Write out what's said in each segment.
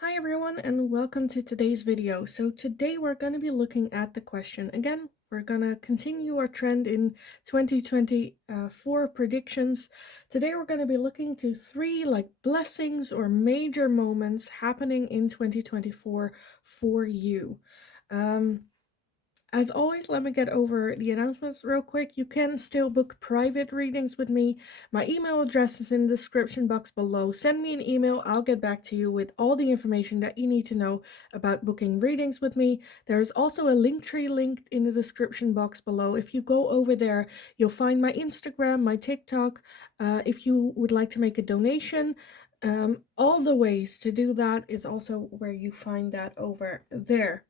Hi everyone and welcome to today's video. So today we're going to be looking at the question again. We're going to continue our trend in 2024 predictions. Today we're going to be looking to three blessings or major moments happening in 2024 for you. As always, let me get over the announcements real quick. You can still book private readings with me. My email address is in the description box below. Send me an email. I'll get back to you with all the information that you need to know about booking readings with me. There's also a Linktree linked in the description box below. If you go over there, you'll find my Instagram, my TikTok. If you would like to make a donation, all the ways to do that is also where you find that over there.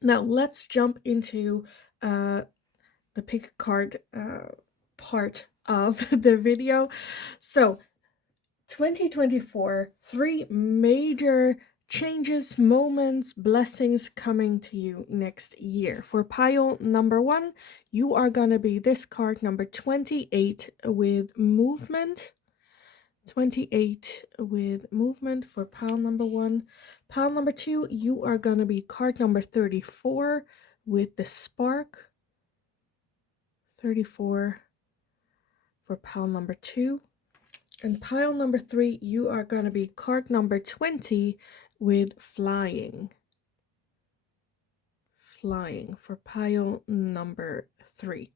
Now let's jump into the pick a card part of the video. So 2024, three major changes, moments, blessings coming to you next year. For pile number 1, you are gonna be this card number 28 with movement. 28 with movement for pile number 1. Pile number 2, you are going to be card number 34 with the spark. 34 for pile number 2. And pile number 3, you are going to be card number 20 with flying. Flying for pile number 3.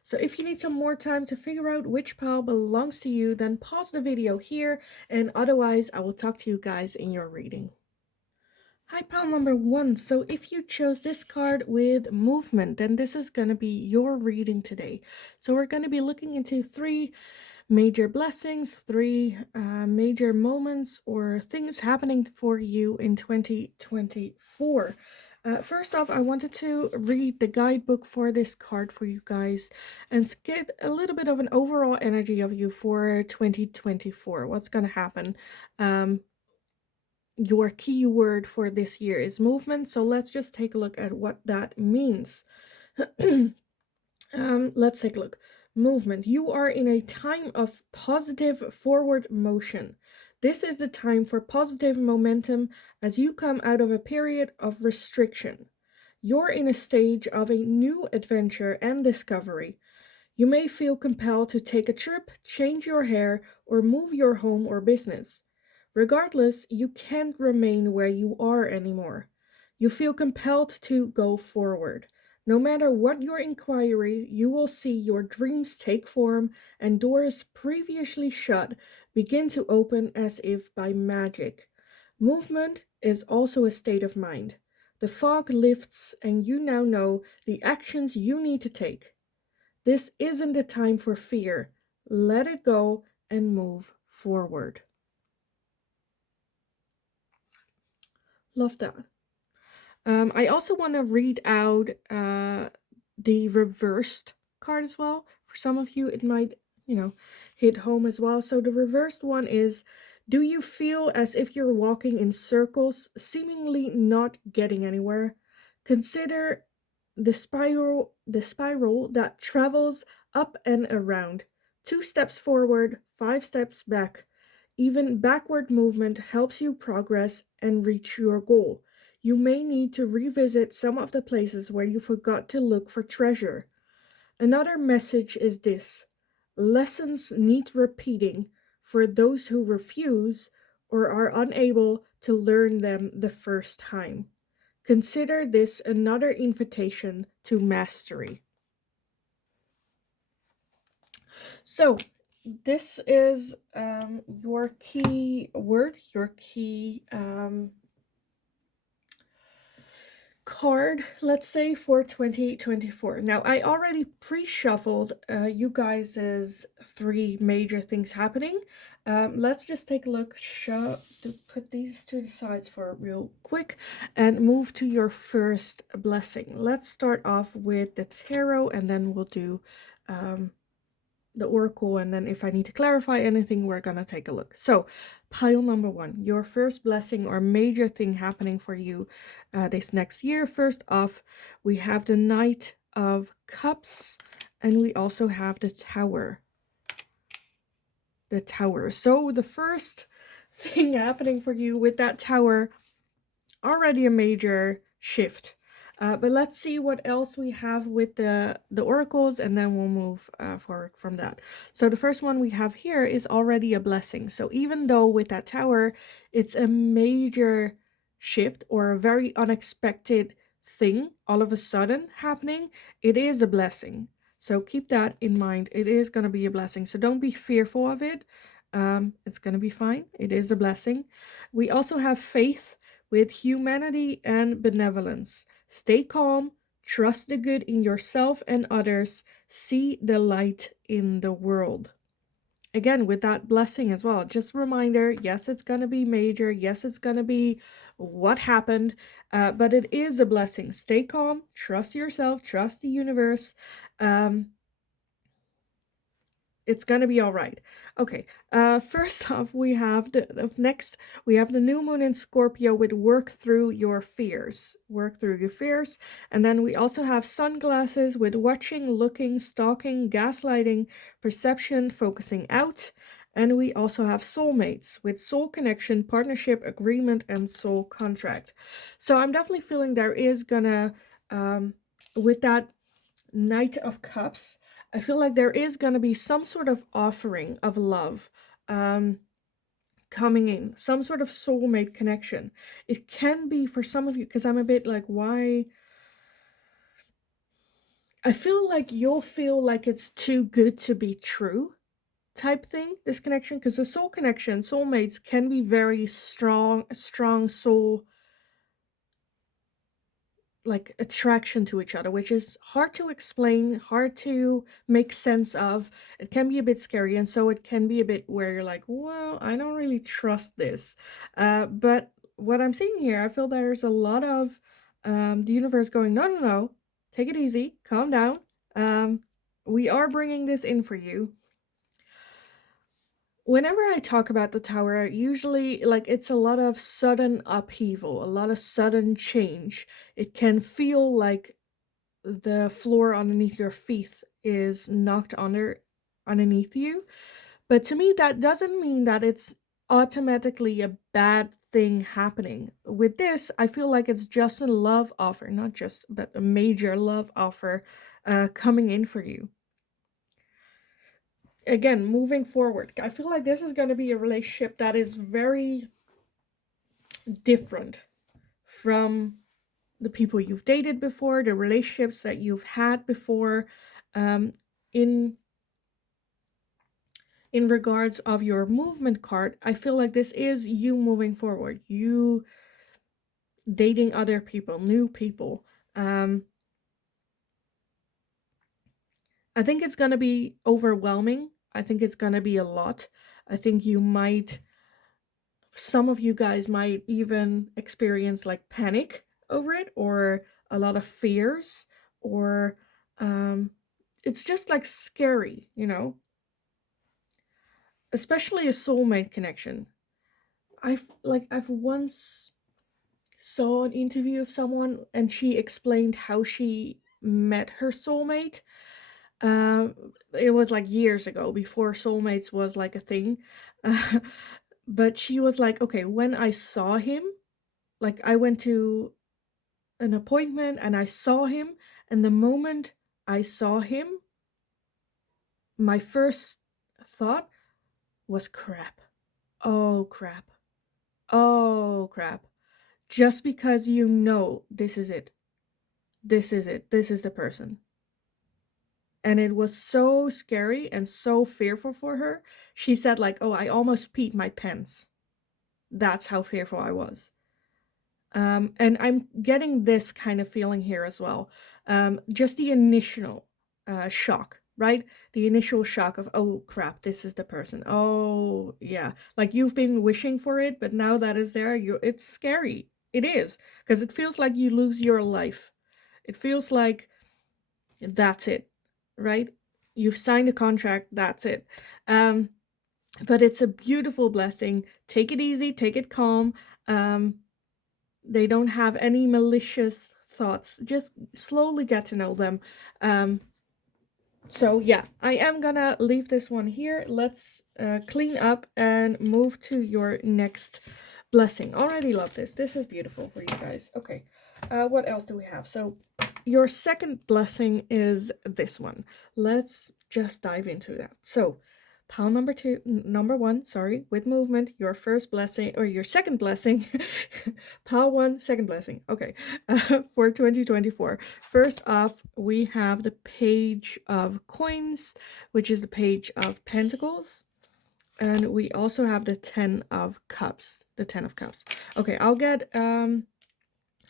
So if you need some more time to figure out which pile belongs to you, then pause the video here, and otherwise I will talk to you guys in your reading. Hi, pile number 1. So if you chose this card with movement, then this is going to be your reading today. So we're going to be looking into three major blessings, three major moments or things happening for you in 2024. First off, I wanted to read the guidebook for this card for you guys and get a little bit of an overall energy of you for 2024. What's going to happen? Your key word for this year is movement, so let's just take a look at what that means. Let's take a look. Movement. You are in a time of positive forward motion. This is the time for positive momentum as you come out of a period of restriction. You're in a stage of a new adventure and discovery. You may feel compelled to take a trip, change your hair, or move your home or business. Regardless, you can't remain where you are anymore. You feel compelled to go forward. No matter what your inquiry, you will see your dreams take form and doors previously shut begin to open as if by magic. Movement is also a state of mind. The fog lifts and you now know the actions you need to take. This isn't the time for fear. Let it go and move forward. Love that. I also want to read out the reversed card as well. For some of you, it might, hit home as well. So the reversed one is, do you feel as if you're walking in circles, seemingly not getting anywhere? Consider the spiral that travels up and around. 2 steps forward, 5 steps back. Even backward movement helps you progress and reach your goal. You may need to revisit some of the places where you forgot to look for treasure. Another message is this: lessons need repeating for those who refuse or are unable to learn them the first time. Consider this another invitation to mastery. So, this is your key word, your key card, let's say, for 2024. Now, I already pre-shuffled you guys' three major things happening. Let's just take a look, put these to the sides for real quick, and move to your first blessing. Let's start off with the tarot, and then we'll do the oracle, and then if I need to clarify anything, we're gonna take a look. So pile number 1, your first blessing or major thing happening for you this next year. First off, we have the Knight of Cups, and we also have the Tower. So the first thing happening for you with that tower. Already a major shift. But let's see what else we have with the oracles, and then we'll move forward from that. So the first one we have here is already a blessing. So even though with that tower, it's a major shift or a very unexpected thing all of a sudden happening, it is a blessing. So keep that in mind. It is going to be a blessing. So don't be fearful of it. It's going to be fine. It is a blessing. We also have faith with humanity and benevolence. Stay calm, trust the good in yourself and others, see the light in the world. Again, with that blessing as well, just a reminder, yes, it's going to be major. Yes, it's going to be what happened, but it is a blessing. Stay calm, trust yourself, trust the universe. It's gonna be all right. Okay. First off, we have the new moon in Scorpio with work through your fears. Work through your fears. And then we also have sunglasses with watching, looking, stalking, gaslighting, perception, focusing out. And we also have soulmates with soul connection, partnership, agreement, and soul contract. So I'm definitely feeling there is gonna, with that Knight of Cups, I feel like there is going to be some sort of offering of love coming in, some sort of soulmate connection. It can be for some of you, because I'm a bit like, why? I feel like you'll feel like it's too good to be true type thing, this connection, because the soul connection, soulmates can be very strong soul like attraction to each other, which is hard to explain, hard to make sense of. It can be a bit scary, and so it can be a bit where you're like, well, I don't really trust this. But what I'm seeing here, I feel there's a lot of the universe going, no, no, no, take it easy, calm down. We are bringing this in for you. Whenever I talk about the tower, usually like it's a lot of sudden upheaval, a lot of sudden change. It can feel like the floor underneath your feet is knocked underneath you. But to me, that doesn't mean that it's automatically a bad thing happening. With this, I feel like it's just a love offer, not just, but a major love offer coming in for you. Again, moving forward, I feel like this is going to be a relationship that is very different from the people you've dated before, the relationships that you've had before, in regards of your movement card. I feel like this is you moving forward, you dating other people, new people. I think it's gonna be overwhelming. I think it's gonna be a lot. I think some of you guys might even experience like panic over it, or a lot of fears, or it's just like scary, especially a soulmate connection. I've once saw an interview of someone, and she explained how she met her soulmate. It was like years ago, before soulmates was like a thing. But she was like, okay, when I saw him, like I went to an appointment and I saw him, and the moment I saw him, my first thought was crap. Oh crap. Oh crap. Just because this is it. This is it. This is the person. And it was so scary and so fearful for her. She said like, "Oh, I almost peed my pants." That's how fearful I was. And I'm getting this kind of feeling here as well. Just the initial shock, right? The initial shock of, oh crap, this is the person. Oh yeah, like you've been wishing for it, but now that it's there, it's scary. It is, because it feels like you lose your life. It feels like that's it, right? You've signed a contract, that's it. But it's a beautiful blessing. Take it easy, take it calm. They don't have any malicious thoughts. Just slowly get to know them. So yeah, I am gonna leave this one here. Let's clean up and move to your next blessing. Already love this. This is beautiful for you guys. Okay, what else do we have? So your second blessing is this one. Let's just dive into that. So pile number one, sorry, with movement, your first blessing or your second blessing, pile one, second blessing. Okay, for 2024. First off, we have the Page of Coins, which is the Page of Pentacles. And we also have the Ten of Cups. The Ten of Cups. Okay, I'll get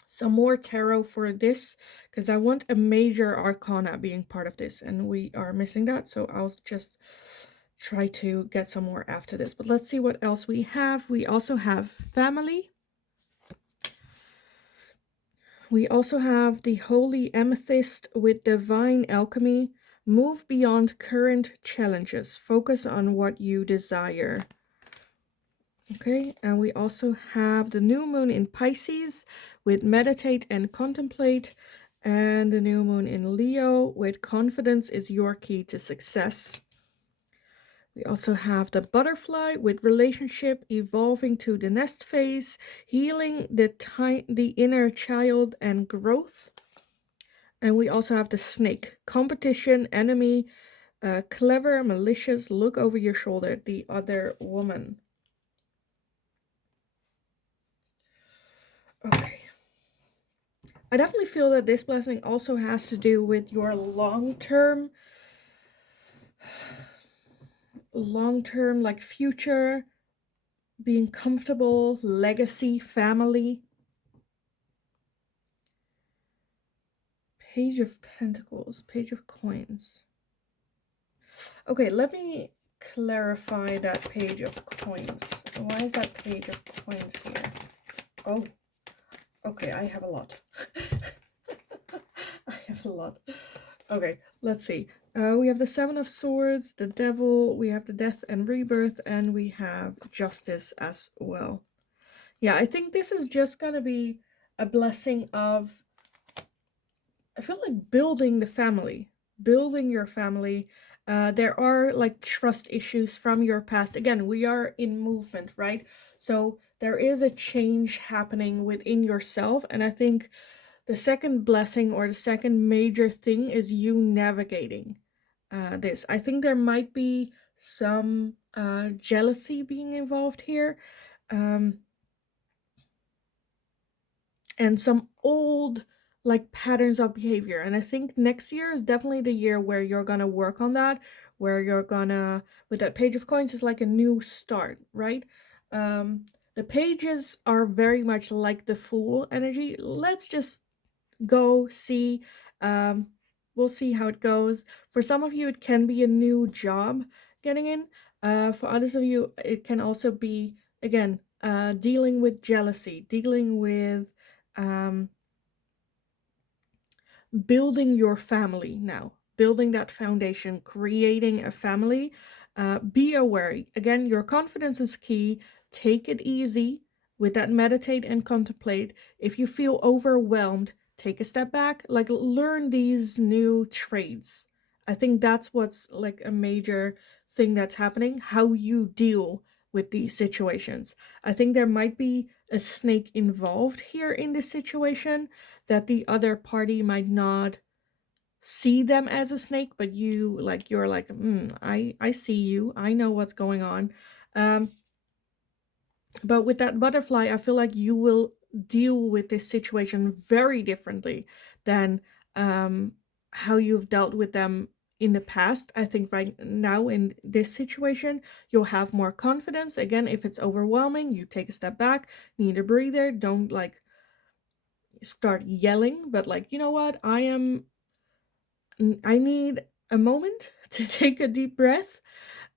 some more tarot for this because I want a major arcana being part of this, and we are missing that. So I'll just try to get some more after this. But let's see what else we have. We also have family. We also have the Holy Amethyst with Divine Alchemy. Move beyond current challenges. Focus on what you desire. Okay, and we also have the new moon in Pisces with Meditate and Contemplate, and the new moon in Leo with Confidence is your key to success. We also have the Butterfly with Relationship evolving to the nest phase, healing the inner child and growth. And we also have the Snake, Competition, Enemy, Clever, Malicious, Look over your shoulder, the other woman. Okay. I definitely feel that this blessing also has to do with your long-term, like future, being comfortable, legacy, family. Page of Pentacles, Page of Coins. Okay, let me clarify that Page of Coins. Why is that Page of Coins here? Oh, okay, I have a lot. I have a lot. Okay, let's see. We have the Seven of Swords, the Devil, we have the Death and Rebirth, and we have Justice as well. Yeah, I think this is just gonna be a blessing of, I feel like building the family, building your family. There are like trust issues from your past. Again, we are in movement, right? So there is a change happening within yourself, and I think the second blessing or the second major thing is you navigating this. I think there might be some jealousy being involved here, and some old like patterns of behavior. And I think next year is definitely the year where you're gonna work on that, where you're gonna, with that Page of Coins, is like a new start, right? The pages are very much like the Fool energy. Let's just go see. We'll see how it goes. For some of you, it can be a new job getting in. For others of you, it can also be, again, dealing with jealousy, dealing with building your family now, building that foundation, creating a family. Be aware. Again, your confidence is key. Take it easy with that meditate and contemplate. If you feel overwhelmed, take a step back, like learn these new trades. I think that's what's like a major thing that's happening, how you deal with these situations. I think there might be a snake involved here in this situation, that the other party might not see them as a snake, but you're like, I see you, I know what's going on. But with that butterfly, I feel like you will deal with this situation very differently than how you've dealt with them in the past. I think right now in this situation, you'll have more confidence. Again, if it's overwhelming, you take a step back, need a breather, don't like start yelling, but like, you know what, I need a moment to take a deep breath,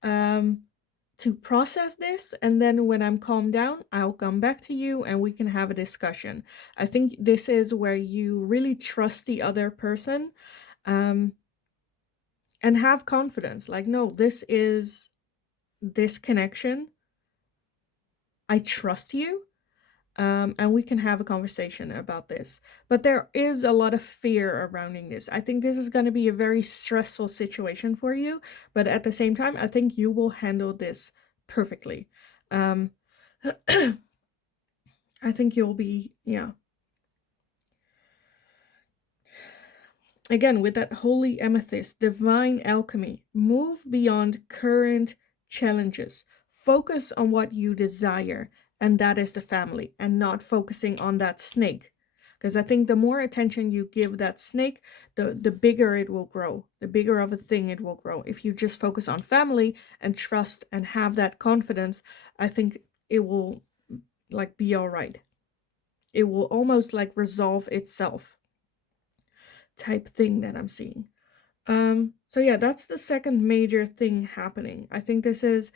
to process this, and then when I'm calmed down, I'll come back to you and we can have a discussion. I think this is where you really trust the other person, and have confidence. Like, no, this is this connection. I trust you. and we can have a conversation about this. But there is a lot of fear surrounding this. I think this is going to be a very stressful situation for you, but at the same time, I think you will handle this perfectly. Um, I think you'll be, yeah. Again, with that holy amethyst, divine alchemy, move beyond current challenges. Focus on what you desire, and that is the family, and not focusing on that snake. Because I think the more attention you give that snake, the bigger it will grow, the bigger of a thing it will grow. If you just focus on family and trust and have that confidence, I think it will like be all right. It will almost like resolve itself type thing that I'm seeing. So yeah, that's the second major thing happening. I think this is,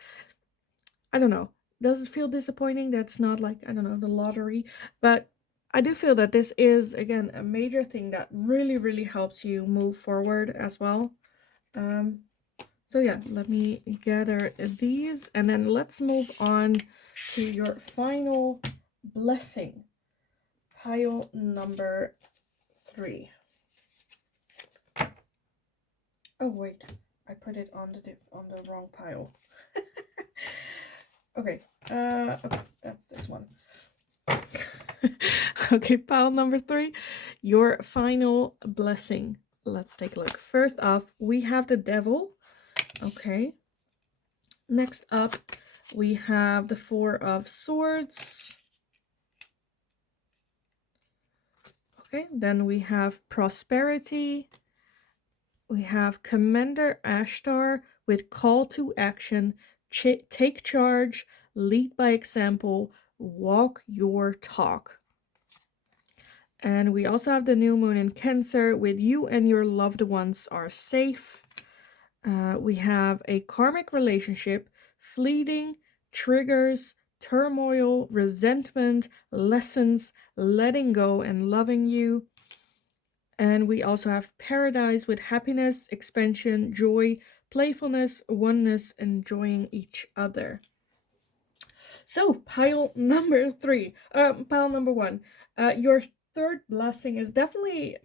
I don't know, does it feel disappointing? That's not like, I don't know, the lottery, but I do feel that this is, again, a major thing that really, really helps you move forward as well. So yeah, let me gather these and then let's move on to your final blessing. Pile number 3. Oh wait, I put it on the wrong pile. Okay, okay, that's this one. Okay, pile number 3, your final blessing. Let's take a look. First off, we have the devil. Okay. Next up, we have the 4 of swords. Okay, then we have prosperity. We have Commander Ashtar with call to action, take charge, lead by example, walk your talk. And we also have the new moon in Cancer with you and your loved ones are safe. We have a karmic relationship, fleeting, triggers, turmoil, resentment, lessons, letting go and loving you. And we also have paradise with happiness, expansion, joy, playfulness, oneness, enjoying each other. So pile number 3, pile number 1, your third blessing is definitely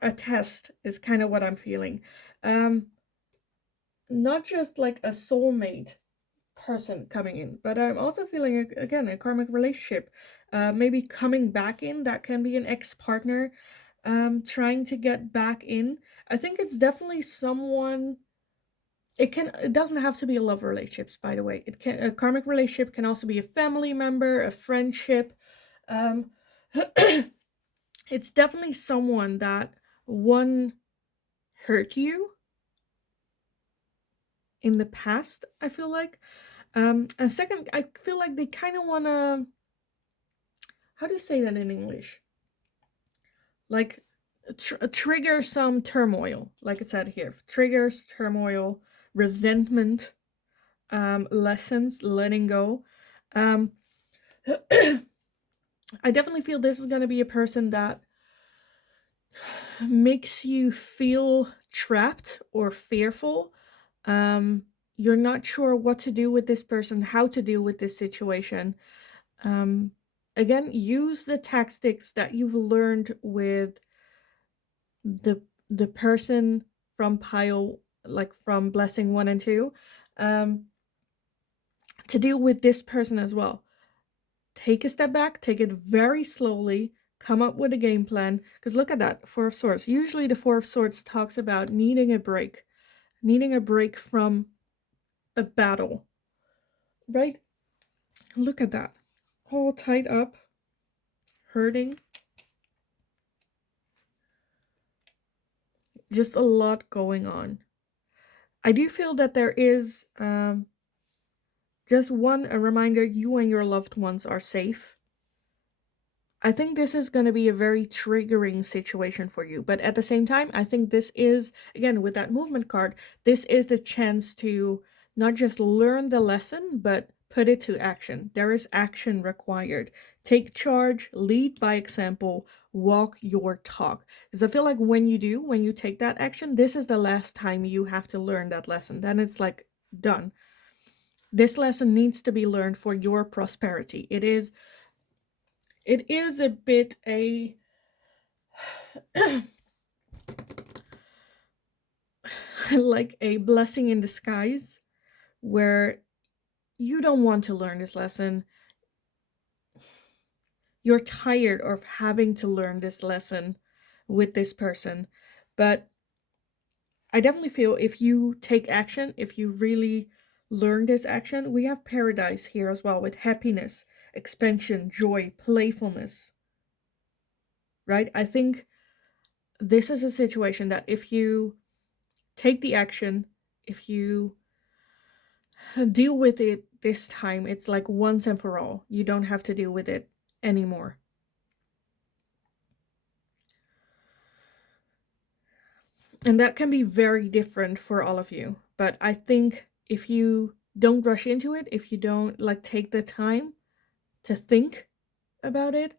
a test, is kind of what I'm feeling. Not just like a soulmate person coming in, but I'm also feeling, again, a karmic relationship, maybe coming back in. That can be an ex-partner trying to get back in. I think it's definitely someone. It doesn't have to be a love relationships, by the way. A karmic relationship can also be a family member, a friendship. It's definitely someone that one hurt you in the past, I feel like. And second, I feel like they kind of want to, how do you say that in English? Like trigger some turmoil, like it said here. Triggers, turmoil, resentment, lessons, letting go. I definitely feel this is going to be a person that makes you feel trapped or fearful. You're not sure what to do with this person, how to deal with this situation. Again, use the tactics that you've learned with the person from pile, like from blessing 1 and 2, to deal with this person as well. Take a step back, take it very slowly, come up with a game plan. Because look at that, 4 of Swords. Usually the 4 of Swords talks about needing a break from a battle, right? Look at that, all tied up, hurting. Just a lot going on. I do feel that there is just a reminder, you and your loved ones are safe. I think this is going to be a very triggering situation for you. But at the same time, I think this is, again, with that movement card, this is the chance to not just learn the lesson, but put it to action. There is action required. Take charge, lead by example, walk your talk. Because I feel like when you take that action, this is the last time you have to learn that lesson. Then it's like done. This lesson needs to be learned for your prosperity. It is it is a bit a like a blessing in disguise, where you don't want to learn this lesson. You're tired of having to learn this lesson with this person. But I definitely feel if you take action, if you really learn this action, we have paradise here as well, with happiness, expansion, joy, playfulness, right? I think this is a situation that if you take the action, if you deal with it this time, it's like once and for all. You don't have to deal with it anymore. And that can be very different for all of you. But I think if you don't rush into it, if you don't like take the time to think about it,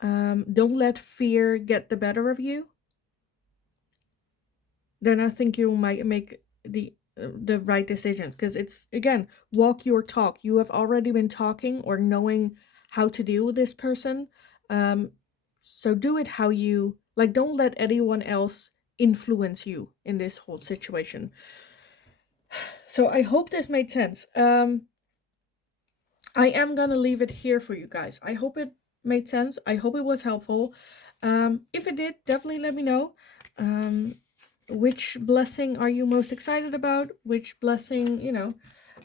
don't let fear get the better of you, then I think you might make the right decisions. Because it's, again, walk your talk. You have already been talking or knowing how to deal with this person. So do it how you like. Don't let anyone else influence you in this whole situation. So I hope this made sense. I am gonna leave it here for you guys. I hope it made sense. I hope it was helpful. If it did, definitely let me know. Which blessing are you most excited about? Which blessing,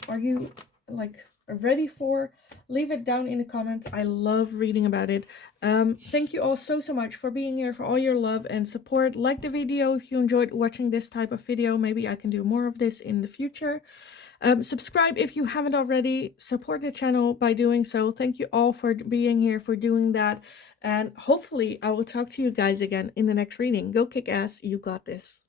are you like ready for? Leave it down in the comments. I love reading about it. Thank you all so much for being here, for all your love and support. Like the video if you enjoyed watching this type of video. Maybe I can do more of this in the future. Subscribe if you haven't already. Support the channel by doing so. Thank you all for being here, for doing that. And hopefully I will talk to you guys again in the next reading. Go kick ass. You got this.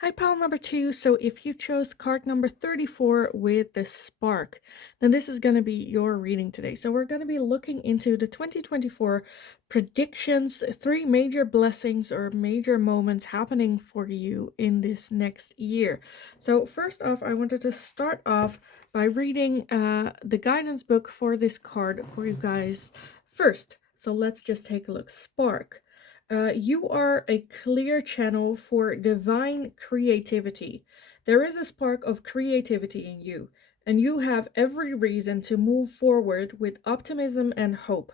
Hi, pile number 2. So if you chose card number 34 with the spark, then this is going to be your reading today. So we're going to be looking into the 2024 predictions, 3 major blessings or major moments happening for you in this next year. So first off, I wanted to start off by reading the guidance book for this card for you guys first. So let's just take a look. Spark. You are a clear channel for divine creativity. There is a spark of creativity in you, and you have every reason to move forward with optimism and hope.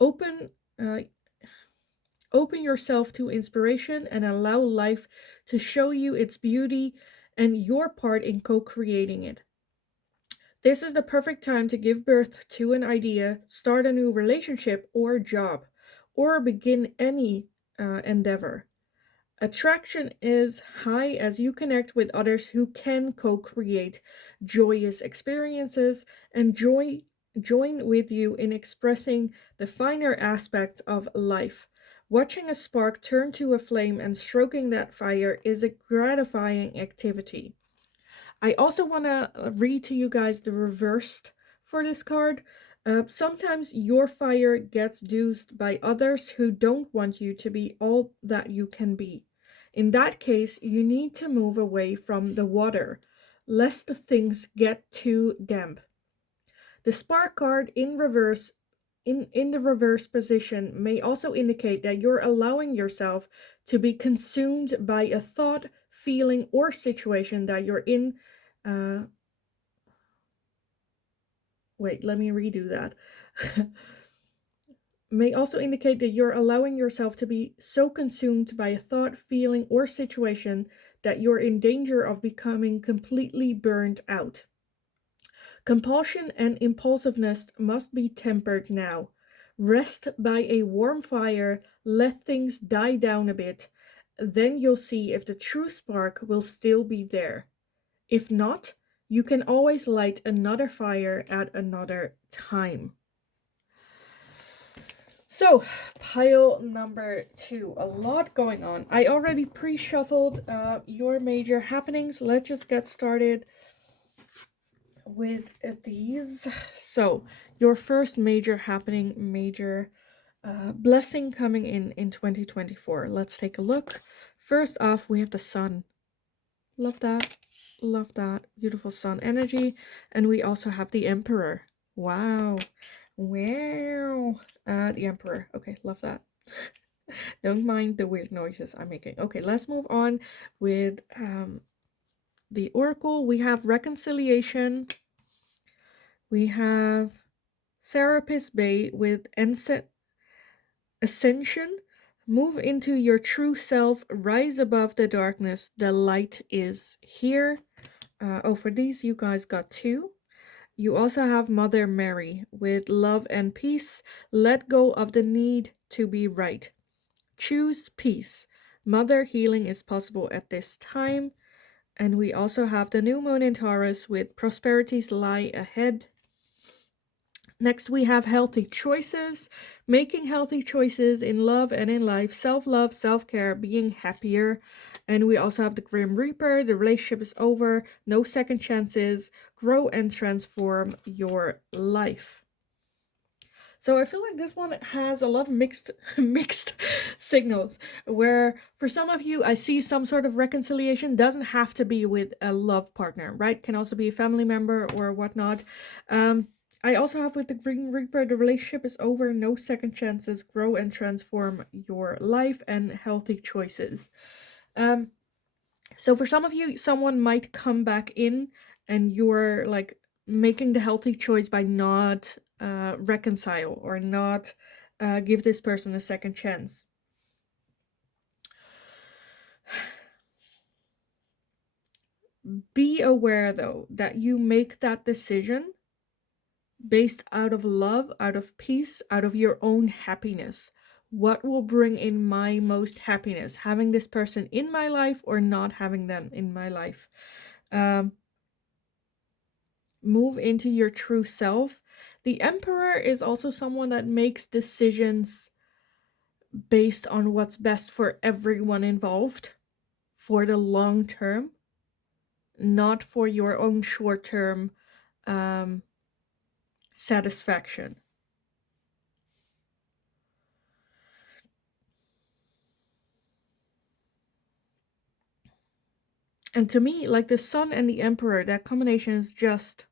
Open yourself to inspiration and allow life to show you its beauty and your part in co-creating it. This is the perfect time to give birth to an idea, start a new relationship or job, or begin any endeavor. Attraction is high as you connect with others who can co-create joyous experiences and join with you in expressing the finer aspects of life. Watching a spark turn to a flame and stroking that fire is a gratifying activity. I also want to read to you guys the reversed for this card. Sometimes your fire gets doused by others who don't want you to be all that you can be. In that case, you need to move away from the water, lest things get too damp. The spark card in reverse, in the reverse position, may also indicate that you're allowing yourself to be consumed by a thought, feeling, or situation that you're in. Wait, let me redo that. May also indicate that you're allowing yourself to be so consumed by a thought, feeling, or situation that you're in danger of becoming completely burned out. Compulsion and impulsiveness must be tempered now. Rest by a warm fire, let things die down a bit, then you'll see if the true spark will still be there. If not, you can always light another fire at another time. So, pile number 2, a lot going on. I already pre-shuffled your major happenings. Let's just get started with these. So, your first major happening, major blessing coming in 2024. Let's take a look. First off, we have the sun. Love that. Love that. Beautiful sun energy. And we also have the emperor. Wow. Wow. The Emperor. Okay, love that. Don't mind the weird noises I'm making. Okay, let's move on with the Oracle. We have Reconciliation. We have Serapis Bay with Ascension. Move into your true self. Rise above the darkness. The light is here. For these, you guys got 2. You also have Mother Mary with Love and Peace. Let go of the need to be right. Choose peace. Mother healing is possible at this time. And we also have the new moon in Taurus with Prosperities lie ahead. Next, we have healthy choices, making healthy choices in love and in life, self-love, self-care, being happier. And we also have the Grim Reaper, the relationship is over, no second chances, grow and transform your life. So I feel like this one has a lot of mixed signals, where for some of you, I see some sort of reconciliation. Doesn't have to be with a love partner, right? Can also be a family member or whatnot. I also have with the Green Reaper, the relationship is over, no second chances, grow and transform your life, and healthy choices. So for some of you, someone might come back in and you're like making the healthy choice by not reconcile or not give this person a second chance. Be aware though that you make that decision based out of love, out of peace, out of your own happiness. What will bring in my most happiness? Having this person in my life or not having them in my life? Move into your true self. The Emperor is also someone that makes decisions based on what's best for everyone involved for the long term, not for your own short term satisfaction. And to me, like the Sun and the Emperor, that combination is just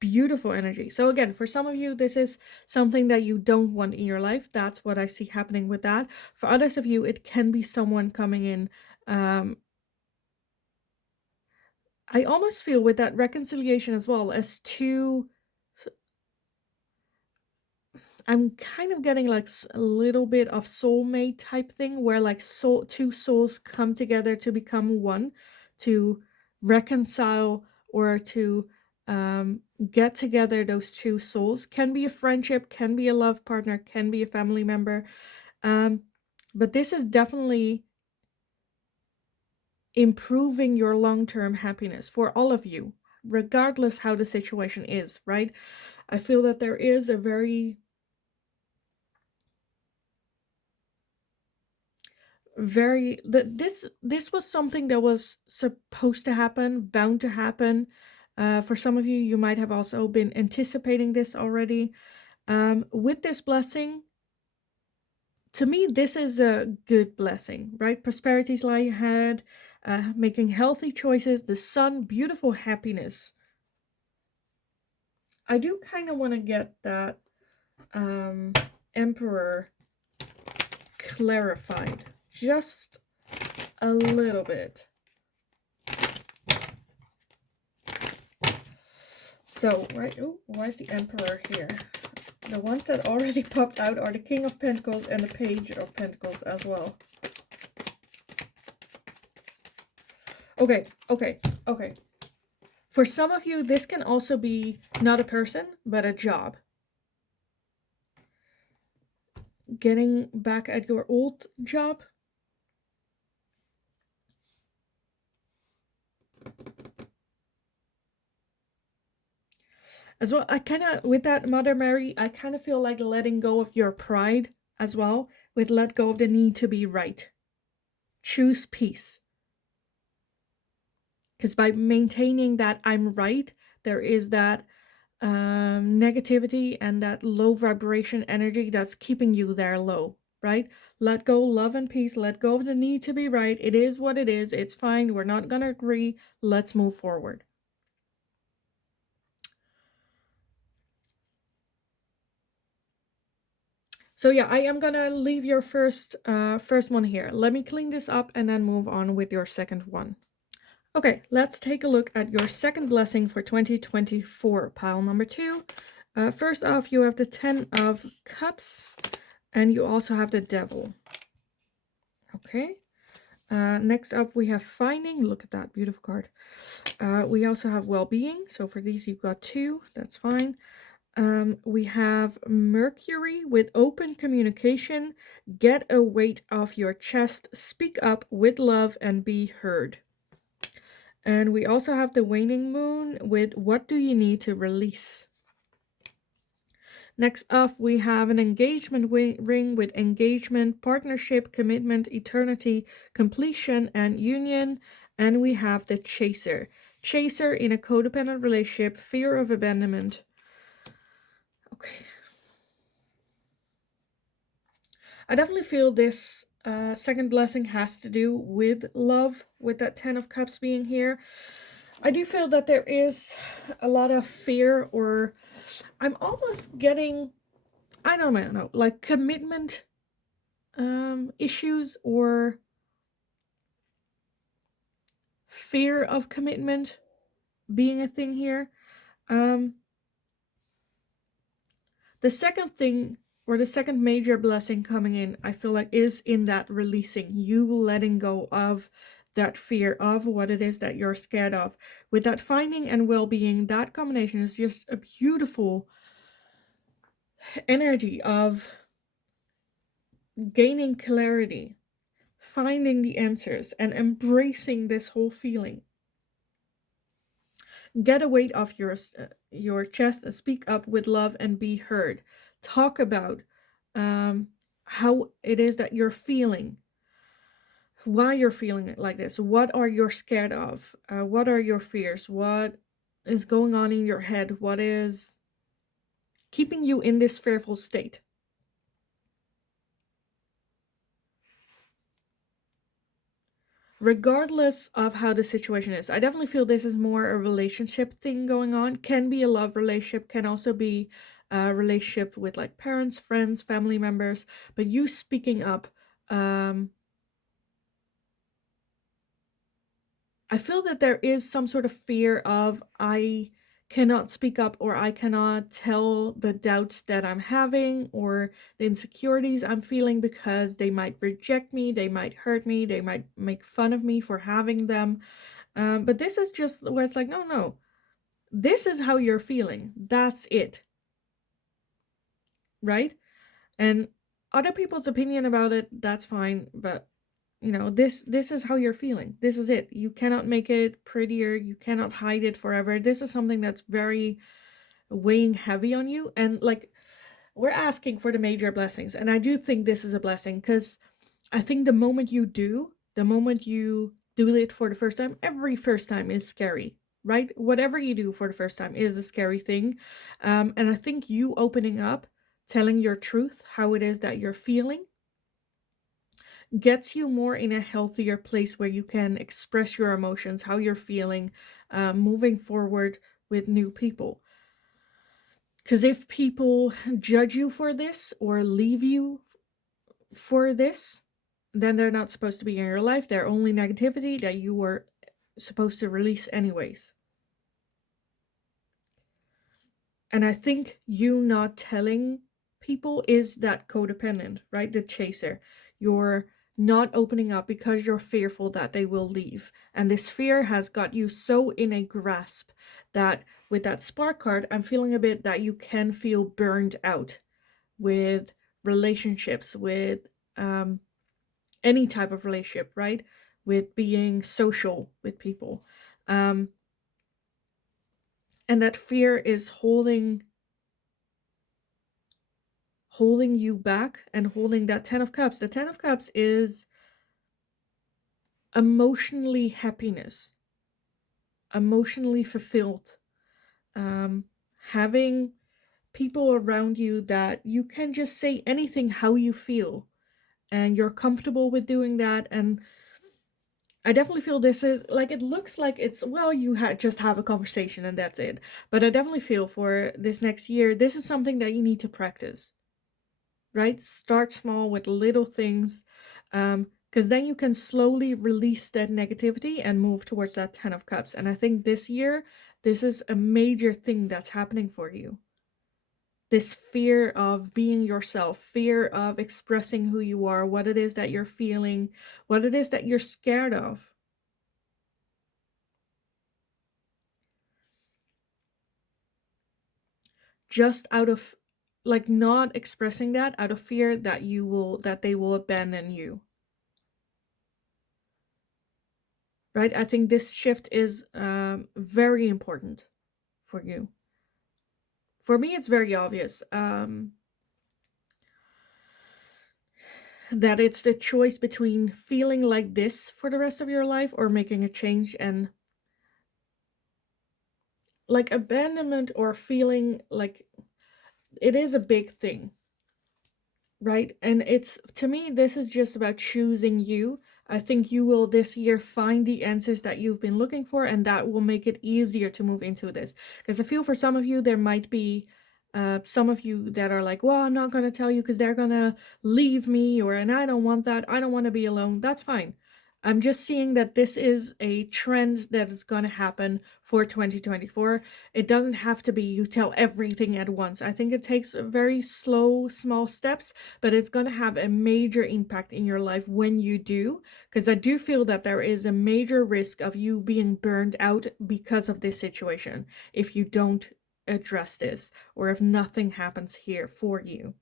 beautiful energy. So again, for some of you, this is something that you don't want in your life. That's what I see happening with that. For others of you, it can be someone coming in. I almost feel with that reconciliation as well as two, I'm kind of getting like a little bit of soulmate type thing where like two souls come together to become one, to reconcile or to get together. Those two souls can be a friendship, can be a love partner, can be a family member. But this is definitely improving your long-term happiness for all of you, regardless how the situation is, right? I feel that there is a very this was something that was supposed to happen, bound to happen. For some of you, you might have also been anticipating this already. With this blessing, to me, this is a good blessing, right? Prosperities lie ahead, making healthy choices, the sun, beautiful happiness. I do kind of want to get that Emperor clarified just a little bit. So, right, oh, why is the Emperor here? The ones that already popped out are the King of Pentacles and the Page of Pentacles as well. Okay. For some of you, this can also be not a person, but a job. Getting back at your old job. As well, I kind of, with that Mother Mary, I kind of feel like letting go of your pride as well. With let go of the need to be right. Choose peace. Because by maintaining that I'm right, there is that negativity and that low vibration energy that's keeping you there low, right? Let go, love and peace. Let go of the need to be right. It is what it is. It's fine. We're not going to agree. Let's move forward. So yeah, I am gonna leave your first one here. Let me clean this up and then move on with your second one. Okay, let's take a look at your second blessing for 2024, pile number 2. First off, you have the 10 of Cups, and you also have the Devil. Okay. Next up, we have Finding. Look at that beautiful card. We also have Well-being. So for these, you've got 2. That's fine. We have Mercury with Open communication. Get a weight off your chest. Speak up with love and be heard. And we also have the Waning Moon with What do you need to release? Next up, we have an engagement ring with engagement, partnership, commitment, eternity, completion, and union. And we have the Chaser. Chaser in a codependent relationship, fear of abandonment. Okay. I definitely feel this second blessing has to do with love, with that 10 of Cups being here. I do feel that there is a lot of fear, or I'm almost getting, I don't know, like commitment issues or fear of commitment being a thing here. The second thing, or the second major blessing coming in, I feel like is in that releasing, you letting go of that fear of what it is that you're scared of. With that Finding and Well-being, that combination is just a beautiful energy of gaining clarity, finding the answers, and embracing this whole feeling. Get a weight off your chest and speak up with love and be heard. Talk about how it is that you're feeling, why you're feeling it like this. What are you scared of? What are your fears? What is going on in your head? What is keeping you in this fearful state? Regardless of how the situation is, I definitely feel this is more a relationship thing going on. Can be a love relationship, can also be a relationship with like parents, friends, family members, but you speaking up, I feel that there is some sort of fear of I cannot speak up, or I cannot tell the doubts that I'm having or the insecurities I'm feeling because they might reject me, they might hurt me, they might make fun of me for having them. But this is just where it's like, no, this is how you're feeling. That's it. Right? And other people's opinion about it, that's fine, but this is how you're feeling. This is it. You cannot make it prettier. You cannot hide it forever. This is something that's very weighing heavy on you. And like, we're asking for the major blessings, and I do think this is a blessing, because I think the moment you do it for the first time, every first time is scary, right? Whatever you do for the first time is a scary thing. And I think you opening up, telling your truth, how it is that you're feeling, gets you more in a healthier place where you can express your emotions, how you're feeling, moving forward with new people. Because if people judge you for this or leave you for this, then they're not supposed to be in your life. They're only negativity that you were supposed to release anyways. And I think you not telling people is that codependent, right? The chaser. You're not opening up because you're fearful that they will leave. And this fear has got you so in a grasp that with that spark card, I'm feeling a bit that you can feel burned out with relationships, with any type of relationship, right? With being social with people. And that fear is holding you back and holding that 10 of Cups. The 10 of Cups is emotionally happiness, emotionally fulfilled, having people around you that you can just say anything how you feel and you're comfortable with doing that. And I definitely feel this is like, it looks like it's, well, you just have a conversation and that's it, but I definitely feel for this next year, this is something that you need to practice, right? Start small with little things, because then you can slowly release that negativity and move towards that 10 of Cups. And I think this year, this is a major thing that's happening for you. This fear of being yourself, fear of expressing who you are, what it is that you're feeling, what it is that you're scared of. Just out of, like, not expressing that out of fear that they will abandon you. Right? I think this shift is very important for you. For me, it's very obvious that it's the choice between feeling like this for the rest of your life or making a change. And like abandonment or feeling like it is a big thing, right? And it's, to me, this is just about choosing you. I think you will this year find the answers that you've been looking for, and that will make it easier to move into this. Because I feel for some of you, there might be some of you that are like, well, I'm not going to tell you because they're going to leave me, and I don't want that. I don't want to be alone. That's fine. I'm just seeing that this is a trend that is going to happen for 2024. It doesn't have to be you tell everything at once. I think it takes very slow, small steps, but it's going to have a major impact in your life when you do, because I do feel that there is a major risk of you being burned out because of this situation if you don't address this or if nothing happens here for you.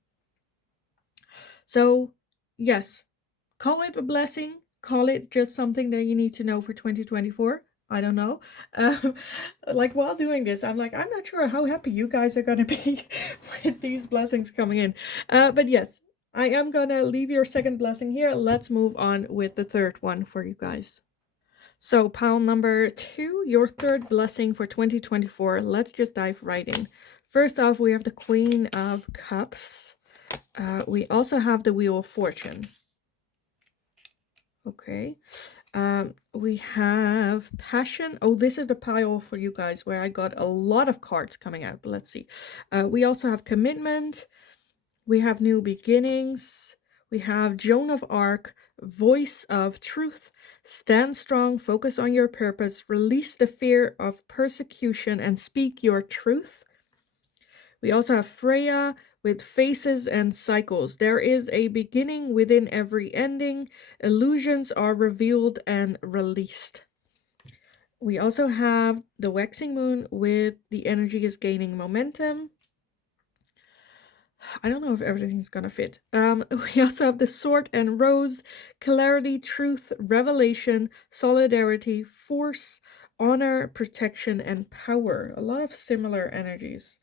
So, yes, call it a blessing, call it just something that you need to know for 2024. I don't know. Like while doing this, I'm like, I'm not sure how happy you guys are going to be with these blessings coming in. But yes, I am going to leave your second blessing here. Let's move on with the third one for you guys. So, pile number 2, your third blessing for 2024. Let's just dive right in. First off, we have the Queen of Cups. We also have the Wheel of Fortune. Okay. We have Passion. Oh, this is the pile for you guys where I got a lot of cards coming out. But let's see. We also have Commitment. We have New Beginnings. We have Joan of Arc, Voice of Truth. Stand strong, focus on your purpose, release the fear of persecution, and speak your truth. We also have Freya with Faces and Cycles. There is a beginning within every ending. Illusions are revealed and released. We also have the Waxing Moon with The Energy is Gaining Momentum. I don't know if everything's gonna fit. We also have the Sword and Rose, Clarity, Truth, Revelation, Solidarity, Force, Honor, Protection, and Power. A lot of similar energies.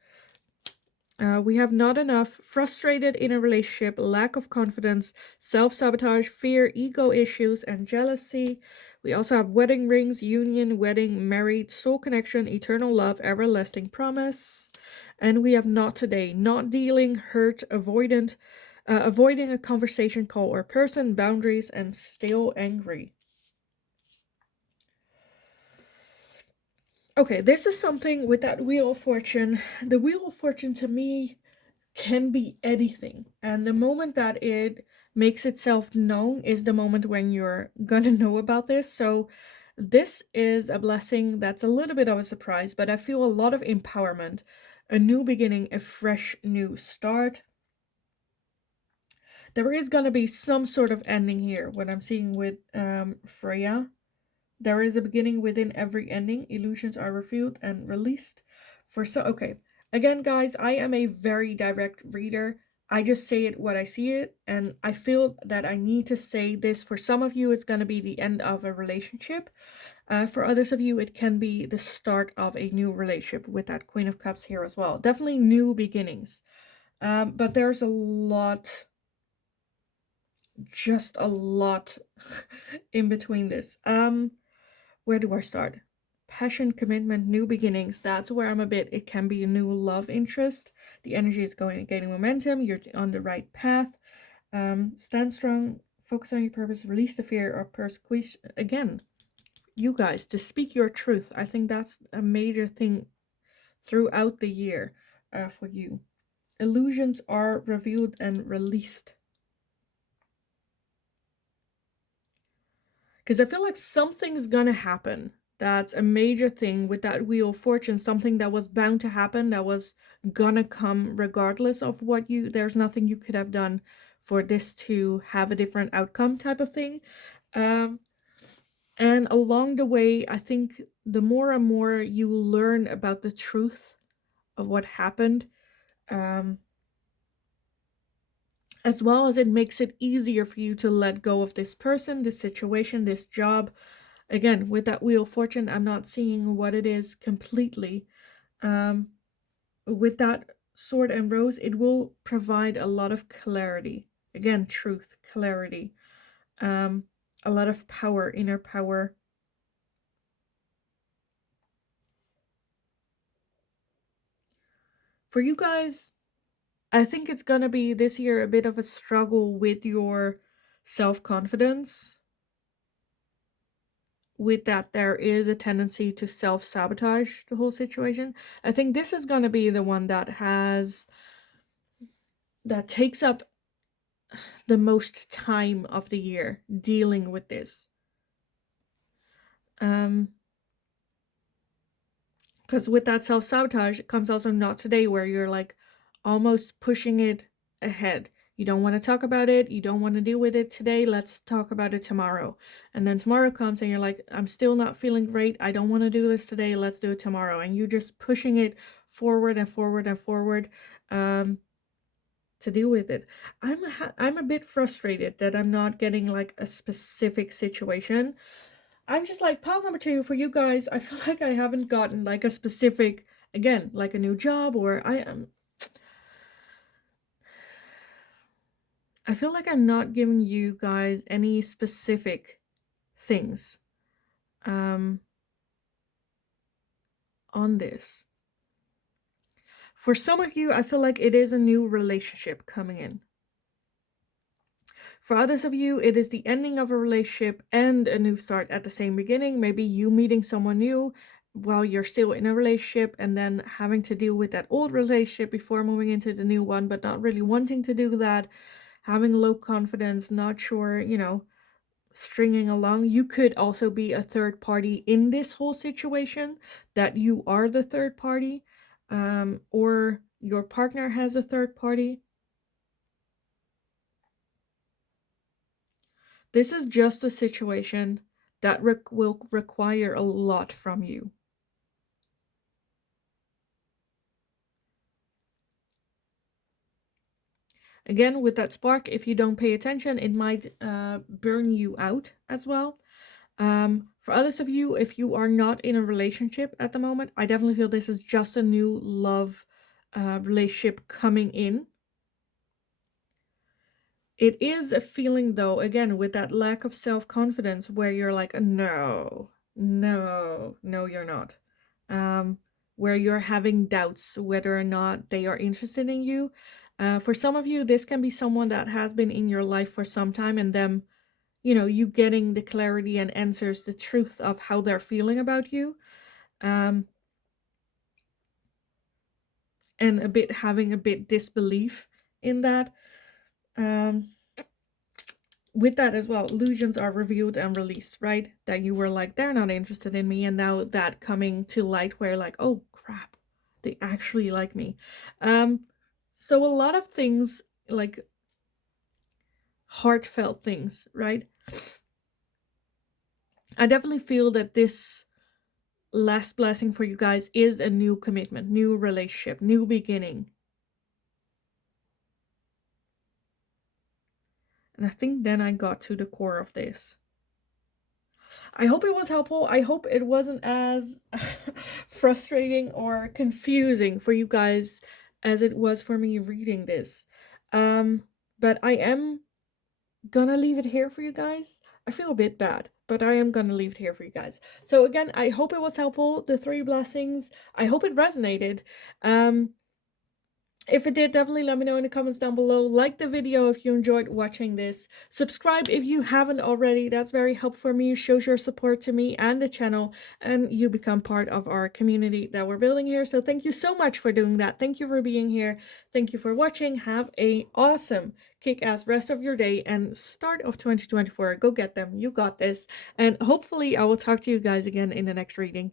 We have Not Enough, Frustrated in a Relationship, Lack of Confidence, Self-Sabotage, Fear, Ego Issues, and Jealousy. We also have Wedding Rings, Union, Wedding, Married, Soul Connection, Eternal Love, Everlasting Promise. And we have Not Today, Not Dealing, Hurt, Avoidant, Avoiding a Conversation, Call, or Person, Boundaries, and Still Angry. Okay, this is something with that Wheel of Fortune. The Wheel of Fortune to me can be anything. And the moment that it makes itself known is the moment when you're gonna know about this. So this is a blessing that's a little bit of a surprise, but I feel a lot of empowerment, a new beginning, a fresh new start. There is gonna be some sort of ending here, what I'm seeing with Freya. There is a beginning within every ending. Illusions are revealed and released. Okay. Again, guys, I am a very direct reader. I just say it what I see it, and I feel that I need to say this. For some of you, it's going to be the end of a relationship. For others of you, it can be the start of a new relationship with that Queen of Cups here as well. Definitely new beginnings. But there's a lot, just a lot in between this. Where do I start? Passion, commitment, new beginnings. That's where I'm a bit. It can be a new love interest. The energy is gaining momentum. You're on the right path. Stand strong. Focus on your purpose. Release the fear of persecution. Again, you guys, to speak your truth. I think that's a major thing throughout the year for you. illusions are revealed and released. Because I feel like something's gonna happen. That's a major thing with that Wheel of Fortune, something that was bound to happen, that was gonna come regardless of what there's nothing you could have done for this to have a different outcome type of thing. Um, and along the way, I think the more and more you learn about the truth of what happened, um, as well as it makes it easier for you to let go of this person, this situation, this job. Again, with that Wheel of Fortune, I'm not seeing what it is completely. Um, with that Sword and Rose, it will provide a lot of clarity. Again, truth, clarity, um, a lot of power, inner power. For you guys, I think it's gonna be this year a bit of a struggle with your self-confidence. With that, there is a tendency to self-sabotage the whole situation. I think this is gonna be the one that takes up the most time of the year dealing with this. Because with that self-sabotage, it comes also not today, where you're like almost pushing it ahead. You don't want to talk about it. You don't want to deal with it today. Let's talk about it tomorrow. And then tomorrow comes and you're like, I'm still not feeling great. I don't want to do this today. Let's do it tomorrow. And you're just pushing it forward and forward and forward to deal with it. I'm a bit frustrated that I'm not getting like a specific situation. I'm just like, pile number 2 for you guys. I feel like I haven't gotten like a specific, again, like a new job, or I feel like I'm not giving you guys any specific things on this. For some of you, I feel like it is a new relationship coming in. For others of you, it is the ending of a relationship and a new start at the same beginning. Maybe you meeting someone new while you're still in a relationship, and then having to deal with that old relationship before moving into the new one, but not really wanting to do that, having low confidence, not sure, stringing along. You could also be a third party in this whole situation, that you are the third party, or your partner has a third party. This is just a situation that will require a lot from you. Again, with that spark, if you don't pay attention, it might burn you out as well. For others of you, if you are not in a relationship at the moment, I definitely feel this is just a new love relationship coming in. It is a feeling, though, again, with that lack of self-confidence, where you're like, no, no, no, you're not. Where you're having doubts whether or not they are interested in you. For some of you, this can be someone that has been in your life for some time, and them, you getting the clarity and answers, the truth of how they're feeling about you. And having a bit disbelief in that. With that as well, illusions are revealed and released, right? That you were like, they're not interested in me, and now that coming to light, where like, oh crap, they actually like me. So a lot of things, like heartfelt things, right? I definitely feel that this last blessing for you guys is a new commitment, new relationship, new beginning. And I think then I got to the core of this. I hope it was helpful. I hope it wasn't as frustrating or confusing for you guys as it was for me reading this. But I am gonna leave it here for you guys. I feel a bit bad, but I am gonna leave it here for you guys. So again, I hope it was helpful, the 3 blessings. I hope it resonated. If it did, definitely let me know in the comments down below. Like the video if you enjoyed watching this. Subscribe if you haven't already. That's very helpful for me. Shows your support to me and the channel, and you become part of our community that we're building here. So thank you so much for doing that. Thank you for being here. Thank you for watching. Have a awesome kick-ass rest of your day and start of 2024. Go get them. You got this. And hopefully I will talk to you guys again in the next reading.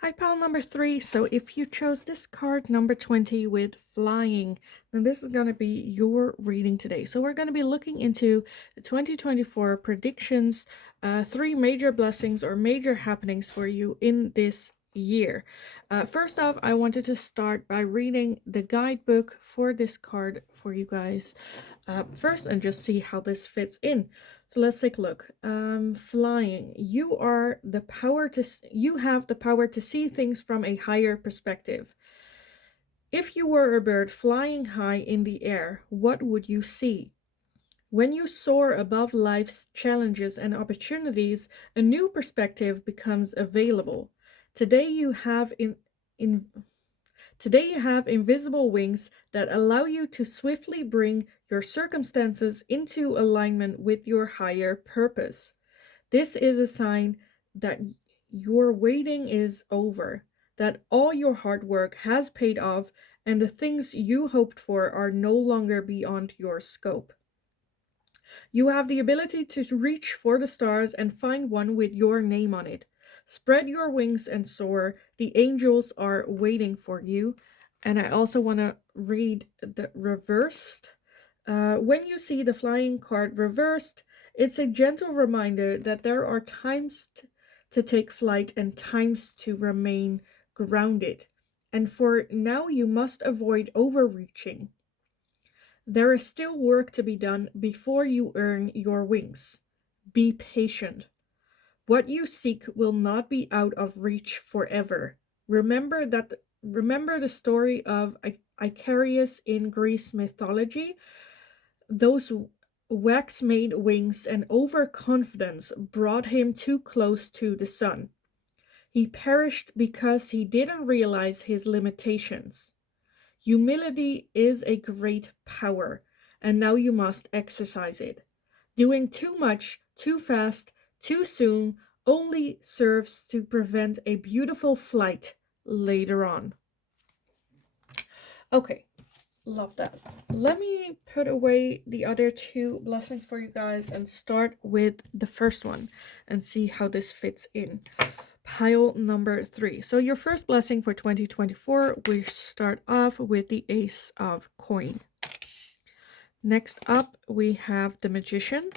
Hi, pile number 3. So if you chose this card, number 20, with flying, then this is going to be your reading today. So we're going to be looking into the 2024 predictions, 3 major blessings or major happenings for you in this year. First off, I wanted to start by reading the guidebook for this card for you guys first and just see how this fits in. So let's take a look. Flying. You have the power to see things from a higher perspective. If you were a bird flying high in the air, what would you see? When you soar above life's challenges and opportunities, a new perspective becomes available. Today you have Today you have invisible wings that allow you to swiftly bring your circumstances into alignment with your higher purpose. This is a sign that your waiting is over, that all your hard work has paid off, and the things you hoped for are no longer beyond your scope. You have the ability to reach for the stars and find one with your name on it. Spread your wings and soar. The angels are waiting for you. And I also want to read the reversed. When you see the flying card reversed, it's a gentle reminder that there are times to take flight and times to remain grounded. And for now, you must avoid overreaching. There is still work to be done before you earn your wings. Be patient. What you seek will not be out of reach forever. Remember the story of Icarus in Greece mythology. Those wax-made wings and overconfidence brought him too close to the sun. He perished because he didn't realize his limitations. Humility is a great power, and now you must exercise it. Doing too much, too fast, too soon only serves to prevent a beautiful flight later on. Okay, love that. Let me put away the other 2 blessings for you guys and start with the first one and see how this fits in. Pile number 3. So your first blessing for 2024, we start off with the Ace of Coin. Next up, we have the Magician.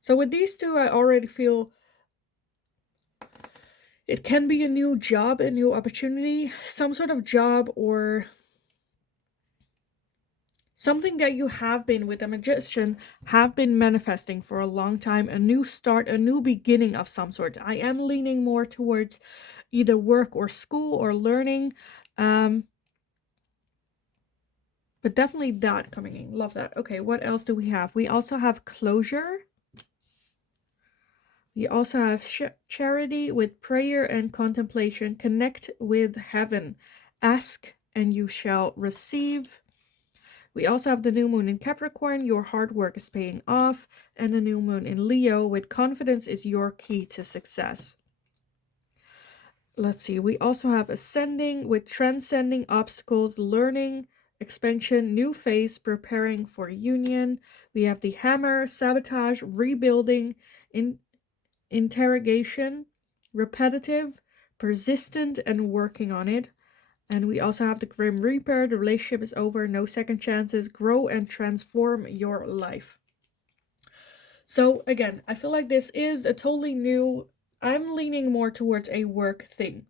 So with these 2, I already feel it can be a new job, a new opportunity, some sort of job or something that you have been, with the Magician, have been manifesting for a long time. A new start, a new beginning of some sort. I am leaning more towards either work or school or learning. But definitely that coming in. Love that. Okay, what else do we have? We also have closure. We also have charity with prayer and contemplation. Connect with heaven. Ask and you shall receive. We also have the new moon in Capricorn. Your hard work is paying off. And the new moon in Leo with confidence is your key to success. Let's see. We also have ascending with transcending obstacles, learning, expansion, new phase, preparing for union. We have the hammer, sabotage, rebuilding, interrogation, repetitive, persistent, and working on it. And we also have the Grim Reaper. The relationship is over. No second chances. Grow and transform your life. So again, I feel like this is a totally new... I'm leaning more towards a work thing,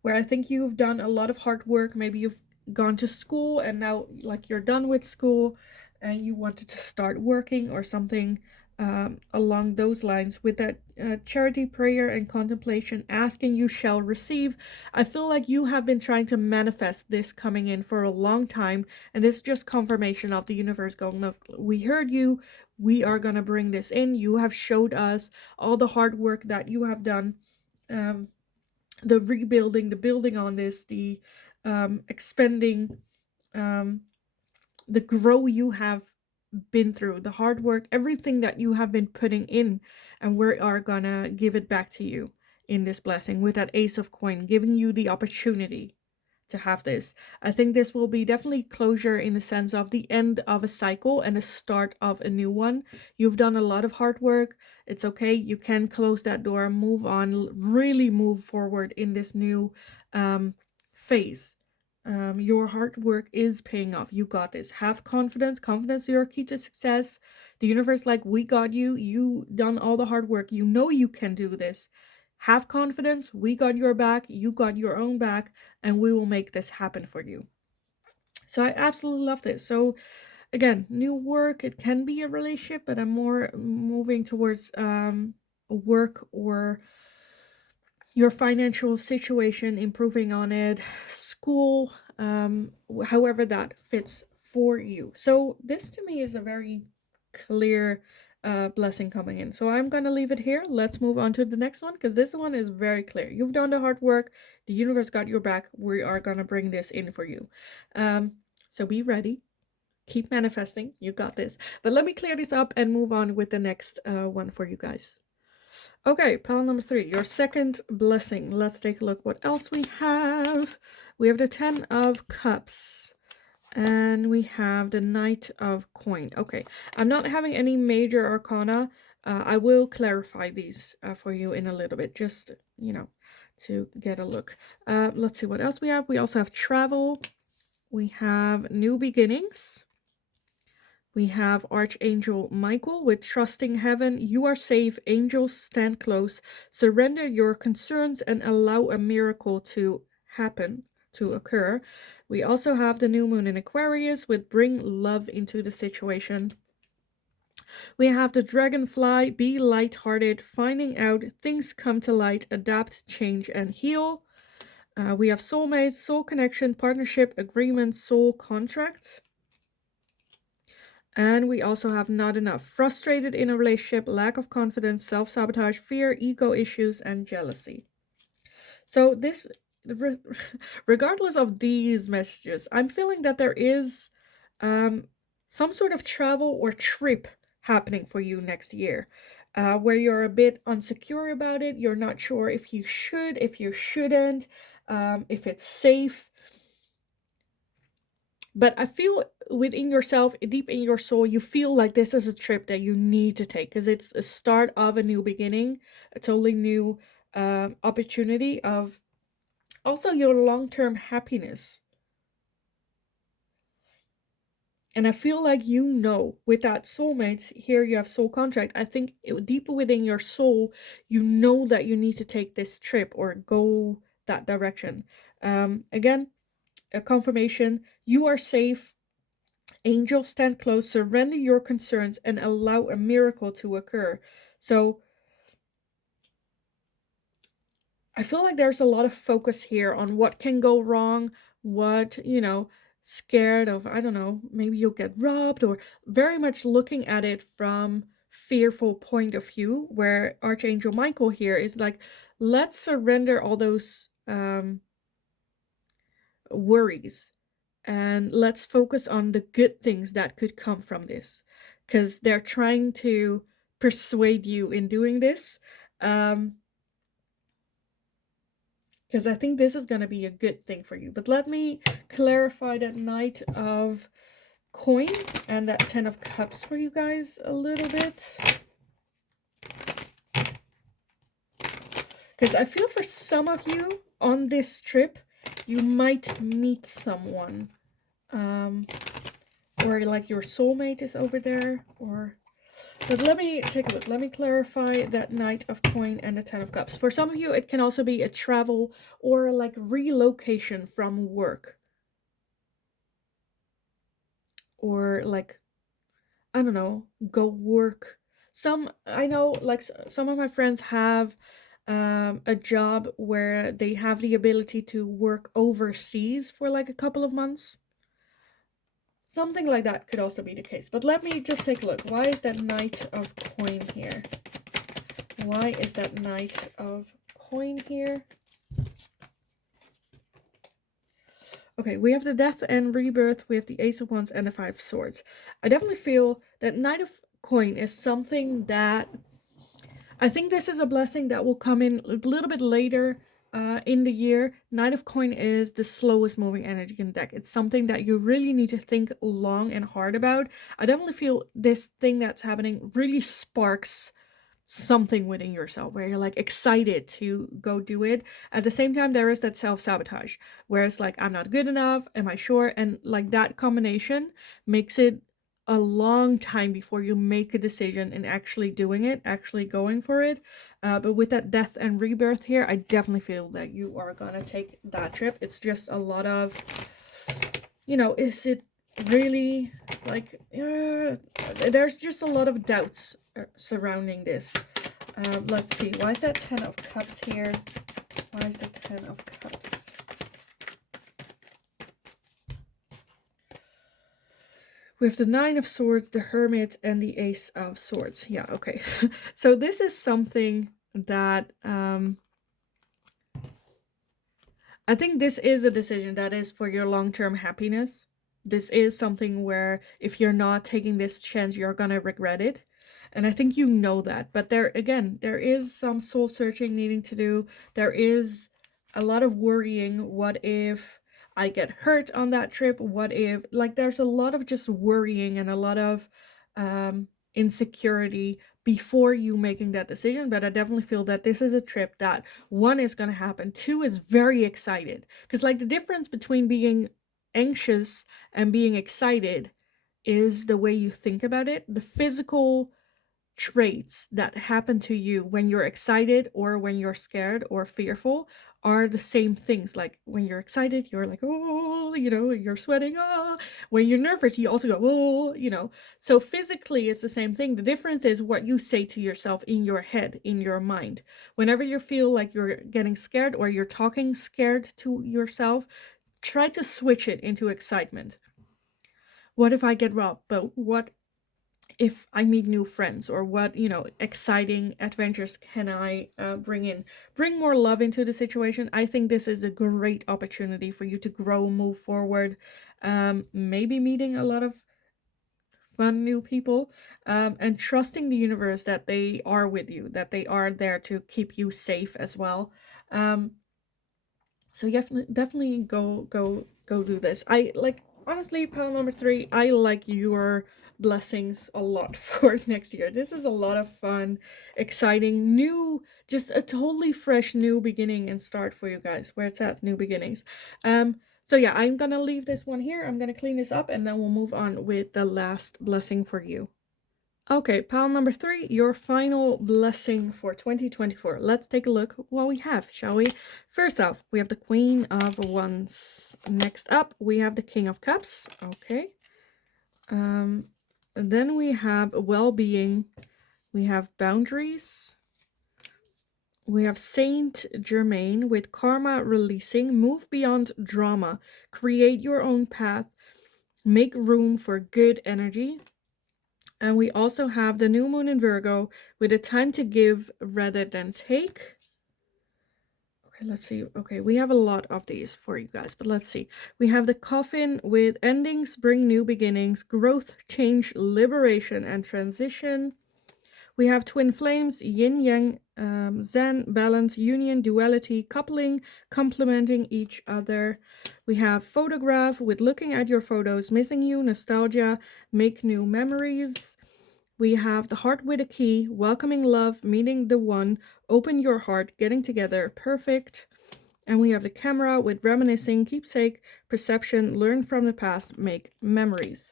where I think you've done a lot of hard work. Maybe you've gone to school and now like you're done with school and you wanted to start working or something along those lines. With that charity, prayer, and contemplation, asking you shall receive. I feel like you have been trying to manifest this coming in for a long time, and this is just confirmation of the universe going, look, we heard you, we are gonna bring this in. You have showed us all the hard work that you have done, the rebuilding, the building on this, the expending the grow you have been through, the hard work, everything that you have been putting in, and we are gonna give it back to you in this blessing with that Ace of Coin, giving you the opportunity to have this. I think this will be definitely closure in the sense of the end of a cycle and the start of a new one. You've done a lot of hard work. It's okay. You can close that door, move on, really move forward in this new phase. Your hard work is paying off. You got this. Have confidence. Confidence is your key to success. The universe, like, we got you. You done all the hard work. You know you can do this. Have confidence. We got your back. You got your own back, and we will make this happen for you. So I absolutely love this. So again, new work. It can be a relationship, but I'm more moving towards work or your financial situation, improving on it, school, however that fits for you. So this to me is a very clear blessing coming in. So I'm going to leave it here. Let's move on to the next one because this one is very clear. You've done the hard work. The universe got your back. We are going to bring this in for you. So be ready. Keep manifesting. You got this. But let me clear this up and move on with the next one for you guys. Okay, pile number 3, your second blessing. Let's take a look what else we have. We have the 10 of Cups. And we have the Knight of Coin. Okay, I'm not having any major arcana. I will clarify these for you in a little bit, just, you know, to get a look. Let's see what else we have. We also have travel. We have new beginnings. We have Archangel Michael with trusting heaven. You are safe. Angels stand close. Surrender your concerns and allow a miracle to happen, to occur. We also have the new moon in Aquarius with bring love into the situation. We have the dragonfly, be lighthearted, finding out, things come to light, adapt, change, and heal. We have soulmates, soul connection, partnership, agreement, soul contract. And we also have not enough. Frustrated in a relationship, lack of confidence, self-sabotage, fear, ego issues, and jealousy. So this, regardless of these messages, I'm feeling that there is some sort of travel or trip happening for you next year. Where you're a bit insecure about it. You're not sure if you should, if you shouldn't, if it's safe. But I feel within yourself, deep in your soul, you feel like this is a trip that you need to take because it's a start of a new beginning, a totally new opportunity of also your long-term happiness. And I feel like, you know, with that soulmate, here you have soul contract. I think deep within your soul, you know that you need to take this trip or go that direction. Again, a confirmation, you are safe. Angels stand close, surrender your concerns, and allow a miracle to occur. So I feel like there's a lot of focus here on what can go wrong, what, you know, scared of, I don't know, maybe you'll get robbed, or very much looking at it from fearful point of view, where Archangel Michael here is like, let's surrender all those worries. And let's focus on the good things that could come from this. Because they're trying to persuade you in doing this. Because I think this is going to be a good thing for you. But let me clarify that Knight of Coin and that 10 of Cups for you guys a little bit. Because I feel for some of you on this trip, you might meet someone. Or like your soulmate is over there, or... But let me take a look. Let me clarify that Knight of Coin and the 10 of Cups. For some of you, it can also be a travel or like relocation from work. Or like, I don't know, go work. I know, like, some of my friends have a job where they have the ability to work overseas for like a couple of months. Something like that could also be the case. But let me just take a look. Why is that Knight of Coin here? Why is that Knight of Coin here? Okay, we have the Death and Rebirth, we have the Ace of Wands, and the Five of Swords. I definitely feel that Knight of Coin is something that I think this is a blessing that will come in a little bit later in the year. Knight of Coin is the slowest moving energy in the deck. It's something that you really need to think long and hard about. I definitely feel this thing that's happening really sparks something within yourself where you're like excited to go do it. At the same time, there is that self-sabotage where it's like, I'm not good enough, am I sure? And like that combination makes it a long time before you make a decision and actually doing it, actually going for it. But with that Death and Rebirth here, I definitely feel that you are gonna take that trip. It's just a lot of, you know, is it really like there's just a lot of doubts surrounding this. Let's see, why is that 10 of Cups here? Why is that 10 of Cups? We have the Nine of Swords, the Hermit, and the Ace of Swords. Yeah, okay. So this is something that I think this is a decision that is for your long-term happiness. This is something where if you're not taking this chance, you're gonna regret it. And I think you know that. But there, again, there is some soul searching needing to do. There is a lot of worrying. What if I get hurt on that trip? What if, like, there's a lot of just worrying and a lot of insecurity before you making that decision. But I definitely feel that this is a trip that, one, is going to happen, two, is very excited. Because like the difference between being anxious and being excited is the way you think about it. The physical traits that happen to you when you're excited or when you're scared or fearful are the same things. Like when you're excited, you're like, oh, you know, you're sweating. Oh, when you're nervous, you also go, oh, you know. So physically, it's the same thing. The difference is what you say to yourself in your head, in your mind. Whenever you feel like you're getting scared or you're talking scared to yourself, try to switch it into excitement. What if I get robbed? But what if I meet new friends, or what, you know, exciting adventures can I bring in? Bring more love into the situation. I think this is a great opportunity for you to grow, move forward, maybe meeting a lot of fun new people, and trusting the universe that they are with you, that they are there to keep you safe as well. So definitely go do this. I like, honestly, pile number 3, I like your blessings a lot for next year. This is a lot of fun, exciting, new, just a totally fresh new beginning and start for you guys, where it's at, new beginnings. So yeah, I'm gonna leave this one here. I'm gonna clean this up and then we'll move on with the last blessing for you. Okay, pile number 3, your final blessing for 2024. Let's take a look what we have, shall we? First off, we have the Queen of Wands. Next up, we have the King of Cups. Okay. Then we have well-being. We have boundaries. We have Saint Germain with karma releasing. Move beyond drama. Create your own path. Make room for good energy. And we also have the new moon in Virgo with a time to give rather than take. Okay, let's see. Okay, we have a lot of these for you guys, but let's see. We have the Coffin with endings bring new beginnings, growth, change, liberation, and transition. We have Twin Flames, Yin Yang, Zen, balance, union, duality, coupling, complementing each other. We have Photograph with looking at your photos, missing you, nostalgia, make new memories. We have the Heart with a Key, welcoming love, meeting the one, open your heart, getting together, perfect. And we have the Camera with reminiscing, keepsake, perception, learn from the past, make memories.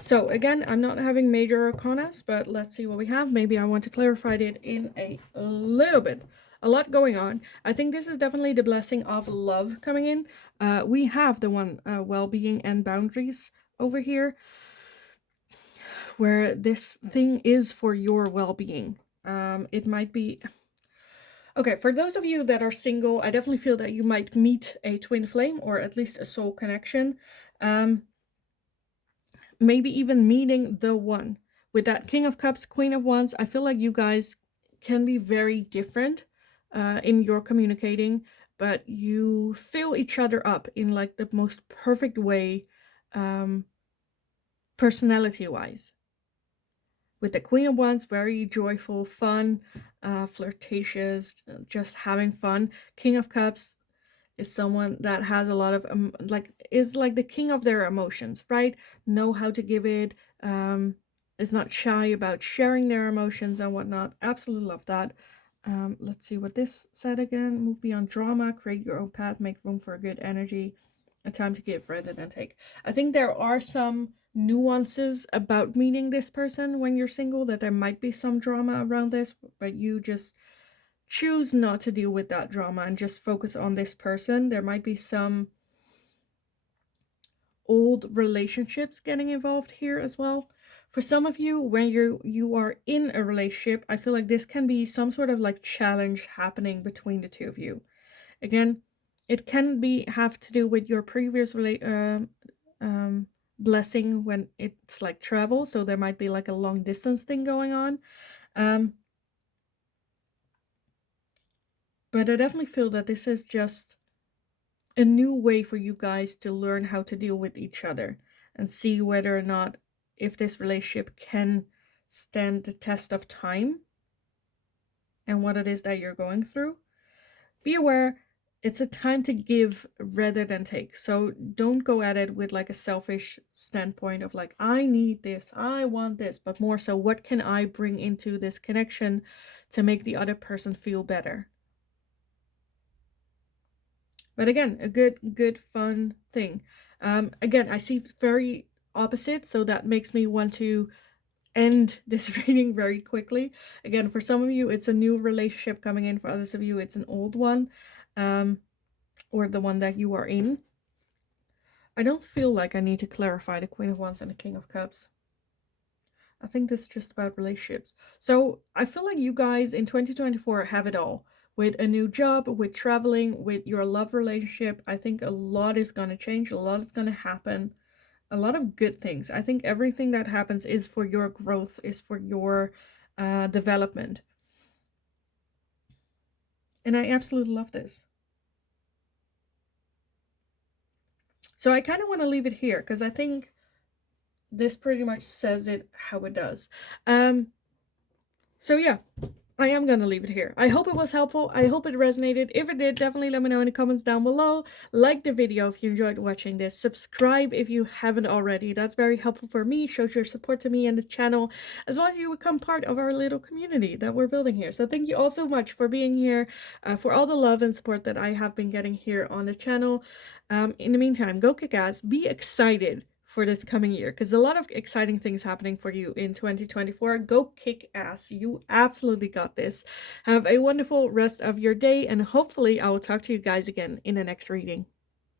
So again, I'm not having major arcanas, but let's see what we have. Maybe I want to clarify it in a little bit. A lot going on. I think this is definitely the blessing of love coming in. We have the one well-being and boundaries over here, where this thing is for your well-being. It might be... Okay, for those of you that are single, I definitely feel that you might meet a twin flame, or at least a soul connection. Maybe even meeting the one. With that King of Cups, Queen of Wands, I feel like you guys can be very different in your communicating. but you fill each other up in like the most perfect way, personality wise. With the Queen of Wands, very joyful, fun, flirtatious, just having fun. King of Cups is someone that has a lot of like is like the king of their emotions, right? Know how to give it, is not shy about sharing their emotions and whatnot. Absolutely love that. Let's see what this said again. Move beyond drama, create your own path, make room for good energy, a time to give rather than take. I think there are some nuances about meeting this person when you're single, that there might be some drama around this, but you just choose not to deal with that drama and just focus on this person. There might be some old relationships getting involved here as well. For some of you, when you are in a relationship, I feel like this can be some sort of like challenge happening between the two of you. Again, it can be have to do with your previous blessing when it's like travel, so there might be like a long distance thing going on. But I definitely feel that this is just a new way for you guys to learn how to deal with each other and see whether or not if this relationship can stand the test of time and what it is that you're going through. Be aware, it's a time to give rather than take. So don't go at it with like a selfish standpoint of like, I need this, I want this, but more so, what can I bring into this connection to make the other person feel better? But again, a good, fun thing. Again, I see very opposite, so that makes me want to end this reading very quickly. Again, for some of you, it's a new relationship coming in. For others of you, it's an old one, or the one that you are in. I don't feel like I need to clarify the Queen of Wands and the King of Cups. I think this is just about relationships. So I feel like you guys in 2024 have it all. With a new job, with traveling, with your love relationship, I think a lot is going to change. A lot is going to happen. A lot of good things. I think everything that happens is for your growth, is for your development. And I absolutely love this. So I kind of want to leave it here because I think this pretty much says it how it does. So yeah, I am going to leave it here. I hope it was helpful. I hope it resonated. If it did, definitely let me know in the comments down below. Like the video if you enjoyed watching this. Subscribe if you haven't already. That's very helpful for me. Shows your support to me and the channel, as well as you become part of our little community that we're building here. So thank you all so much for being here, for all the love and support that I have been getting here on the channel. In the meantime, go kick ass. Be excited for this coming year, because a lot of exciting things happening for you in 2024. Go kick ass. You absolutely got this. Have a wonderful rest of your day, and hopefully I will talk to you guys again in the next reading.